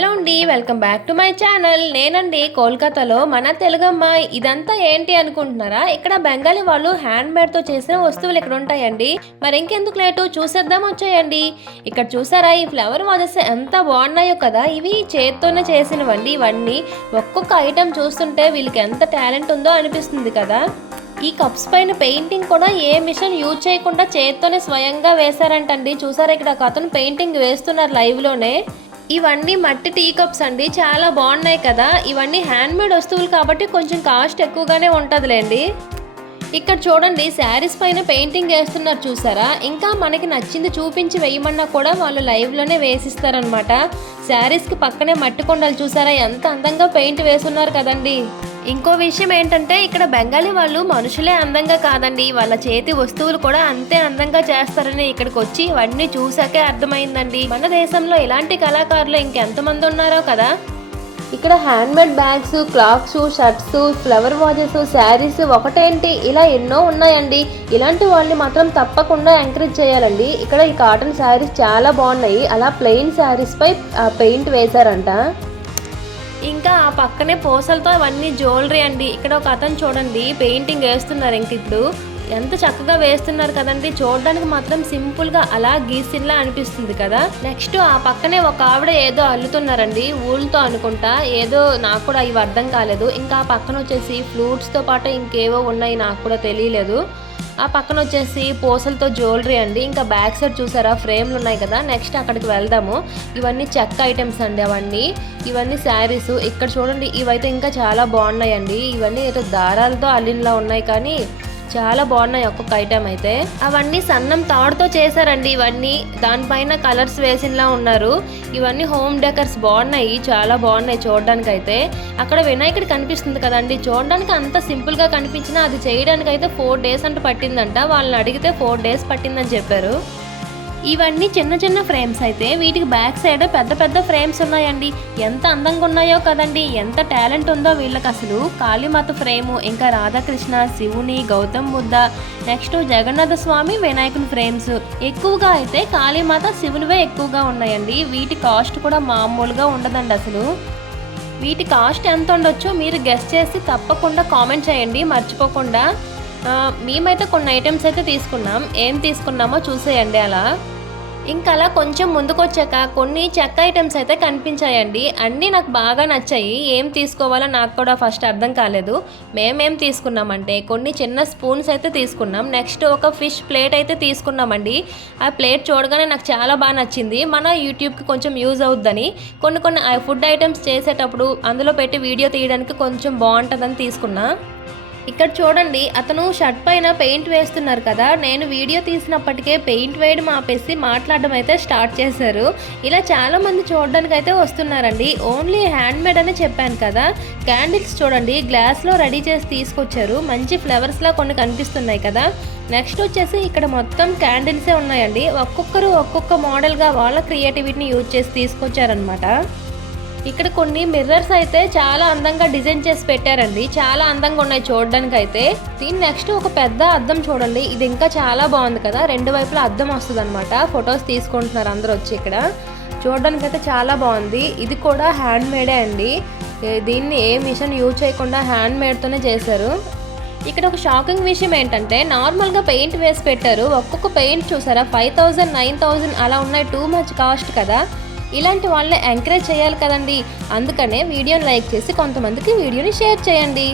Hello అండి, welcome back to my channel. నేనండి కోల్కతాలో మన తెలుగమ్మాయి. ఇదంతా ఏంటి అనుకుంటున్నారా? ఇక్కడ బెంగాలీ వాళ్ళు హ్యాండ్ మేడ్తో చేసిన వస్తువులు ఇక్కడ ఉంటాయండి. మరి ఇంకెందుకు లేటు, చూసేద్దాం వచ్చేయండి. ఇక్కడ చూసారా ఈ ఫ్లవర్ వాజెస్ ఎంత బాగున్నాయో కదా. ఇవి చేత్తోనే చేసినవండి. ఇవన్నీ ఒక్కొక్క ఐటెం చూస్తుంటే వీళ్ళకి ఎంత టాలెంట్ ఉందో అనిపిస్తుంది కదా. ఈ కప్స్ పైన పెయింటింగ్ కూడా ఏ మిషన్ యూజ్ చేయకుండా చేత్తోనే స్వయంగా వేశారంటండి. చూసారా ఇక్కడ ఒక అతను పెయింటింగ్ వేస్తున్నారు లైవ్లోనే. ఇవన్నీ మట్టి టీ కప్స్ అండి, చాలా బాగున్నాయి కదా. ఇవన్నీ హ్యాండ్మేడ్ వస్తువులు కాబట్టి కొంచెం కాస్ట్ ఎక్కువగానే ఉంటుందిలేండి. ఇక్కడ చూడండి శారీస్ పైన పెయింటింగ్ వేస్తున్నారు చూసారా. ఇంకా మనకి నచ్చింది చూపించి వేయమన్నా కూడా వాళ్ళు లైవ్లోనే వేసిస్తారనమాట. శారీస్కి పక్కనే మట్టి కొండలు చూసారా, ఎంత అందంగా పెయింట్ వేస్తున్నారు కదండి. ఇంకో విషయం ఏంటంటే ఇక్కడ బెంగాలీ వాళ్ళు మనుషులే అందంగా కాదండి, వాళ్ళ చేతి వస్తువులు కూడా అంతే అందంగా చేస్తారని ఇక్కడికి వచ్చి ఇవన్నీ చూసాకే అర్థమైందండి. మన దేశంలో ఇలాంటి కళాకారులు ఇంకెంతమంది ఉన్నారో కదా. ఇక్కడ handmade bags, clocks, shirts, flower vases, saris ఒకటేంటి ఇలా ఎన్నో ఉన్నాయండి. ఇలాంటి వాళ్ళని మాత్రం తప్పకుండా ఎంకరేజ్ చేయాలండి. ఇక్కడ ఈ కాటన్ శారీస్ చాలా బాగున్నాయి. అలా ప్లెయిన్ శారీస్ పై పెయింట్ వేశారంట. ఇంకా ఆ పక్కనే పూసలతో అవన్నీ జ్యువెలరీ అండి. ఇక్కడ ఒక అతను చూడండి పెయింటింగ్ వేస్తున్నారు. ఇంక ఇప్పుడు ఎంత చక్కగా వేస్తున్నారు కదండి. చూడడానికి మాత్రం సింపుల్గా అలా గీసిన్లా అనిపిస్తుంది కదా. నెక్స్ట్ ఆ పక్కనే ఒక ఆవిడ ఏదో అల్లుతున్నారండి, ఊళ్ళతో అనుకుంటా. ఏదో నాకు కూడా ఇవి అర్థం కాలేదు. ఇంకా ఆ పక్కన వచ్చేసి ఫ్లూట్స్తో పాటు ఇంకేవో ఉన్నాయి, నాకు కూడా తెలియలేదు. ఆ పక్కన వచ్చేసి పూసలతో జ్యువెలరీ అండి. ఇంకా బ్యాక్ సైడ్ చూసారా ఫ్రేమ్లు ఉన్నాయి కదా. నెక్స్ట్ అక్కడికి వెళ్దాము. ఇవన్నీ చెక్క ఐటమ్స్ అండి ఇవన్నీ శారీస్. ఇక్కడ చూడండి ఇవైతే ఇంకా చాలా బాగున్నాయండి. ఇవన్నీ ఏదో దారాలతో అల్లిన్లా ఉన్నాయి కానీ చాలా బాగున్నాయి ఒక్కొక్క ఐటమ్ అయితే. అవన్నీ సన్నం తాడుతో చేశారండి. ఇవన్నీ దానిపైన కలర్స్ వేసినలా ఉన్నారు. ఇవన్నీ హోమ్ డెకర్స్ బాగున్నాయి, చాలా బాగున్నాయి చూడడానికి అయితే. అక్కడ వినాయకుడు కనిపిస్తుంది కదండి, చూడడానికి అంత సింపుల్గా కనిపించినా అది చేయడానికి అయితే 4 days అంటూ పట్టిందంట. వాళ్ళని అడిగితే 4 days పట్టిందని చెప్పారు. ఇవన్నీ చిన్న చిన్న ఫ్రేమ్స్ అయితే వీటికి బ్యాక్ సైడ్ పెద్ద పెద్ద ఫ్రేమ్స్ ఉన్నాయండి. ఎంత అందంగా ఉన్నాయో కదండి, ఎంత టాలెంట్ ఉందో వీళ్ళకి అసలు. కాళీమాత ఫ్రేము, ఇంకా రాధాకృష్ణ, శివుని, గౌతమ్ బుద్ధ, నెక్స్ట్ జగన్నాథ స్వామి, వినాయకుని ఫ్రేమ్స్. ఎక్కువగా అయితే కాళీమాత, శివునివే ఎక్కువగా ఉన్నాయండి. వీటి కాస్ట్ కూడా మామూలుగా ఉండదండి అసలు. వీటి కాస్ట్ ఎంత ఉండొచ్చో మీరు గెస్ చేసి తప్పకుండా కామెంట్ చేయండి మర్చిపోకుండా. మేమైతే కొన్ని ఐటమ్స్ అయితే తీసుకున్నాం. ఏం తీసుకున్నామో చూసేయండి అలా. ఇంకా అలా కొంచెం ముందుకు వచ్చాక కొన్ని చెక్క ఐటమ్స్ అయితే కనిపించాయండి. అన్నీ నాకు బాగా నచ్చాయి. ఏం తీసుకోవాలో నాకు కూడా ఫస్ట్ అర్థం కాలేదు. మేమేం తీసుకున్నామంటే కొన్ని చిన్న స్పూన్స్ అయితే తీసుకున్నాం. నెక్స్ట్ ఒక ఫిష్ ప్లేట్ అయితే తీసుకున్నామండి. ఆ ప్లేట్ చూడగానే నాకు చాలా బాగా నచ్చింది. మన యూట్యూబ్కి కొంచెం యూజ్ అవుద్దని కొన్ని ఫుడ్ ఐటమ్స్ చేసేటప్పుడు అందులో పెట్టి వీడియో తీయడానికి కొంచెం బాగుంటుందని తీసుకున్నా. ఇక్కడ చూడండి అతను షర్ట్ పైన పెయింట్ వేస్తున్నారు కదా. నేను వీడియో తీసినప్పటికే పెయింట్ వేయడం ఆపేసి మాట్లాడడం అయితే స్టార్ట్ చేశారు. ఇలా చాలా మంది చూడడానికి అయితే వస్తున్నారండి. ఓన్లీ హ్యాండ్మేడ్ అని చెప్పాను కదా. క్యాండిల్స్ చూడండి గ్లాస్లో రెడీ చేసి తీసుకొచ్చారు. మంచి ఫ్లవర్స్లా కొన్ని కనిపిస్తున్నాయి కదా. నెక్స్ట్ వచ్చేసి ఇక్కడ మొత్తం క్యాండిల్సే ఉన్నాయండి. ఒక్కొక్కరు ఒక్కొక్క మోడల్గా వాళ్ళ క్రియేటివిటీని యూజ్ చేసి తీసుకొచ్చారనమాట. ఇక్కడ కొన్ని మిర్రర్స్ అయితే చాలా అందంగా డిజైన్ చేసి పెట్టారండి. చాలా అందంగా ఉన్నాయి చూడడానికి అయితే. దీని నెక్స్ట్ ఒక పెద్ద అద్దం చూడండి, ఇది ఇంకా చాలా బాగుంది కదా. 2 వైపులా అద్దం వస్తుంది అనమాట. ఫొటోస్ తీసుకుంటున్నారు అందరూ వచ్చి. ఇక్కడ చూడడానికి అయితే చాలా బాగుంది. ఇది కూడా హ్యాండ్ మేడే అండి. దీన్ని ఏ మిషన్ యూజ్ చేయకుండా హ్యాండ్ మేడ్తోనే చేశారు. ఇక్కడ ఒక షాకింగ్ విషయం ఏంటంటే నార్మల్గా పెయింట్ వేసి పెట్టారు. ఒక్కొక్క పెయింట్ చూసారా 5000, 9000 అలా ఉన్నాయి. టూ మచ్ కాస్ట్ కదా. ఇలాంటి వాళ్ళని ఎంకరేజ్ చేయాలి కదండి. అందుకనే వీడియోని లైక్ చేసి కొంతమందికి వీడియోని షేర్ చేయండి.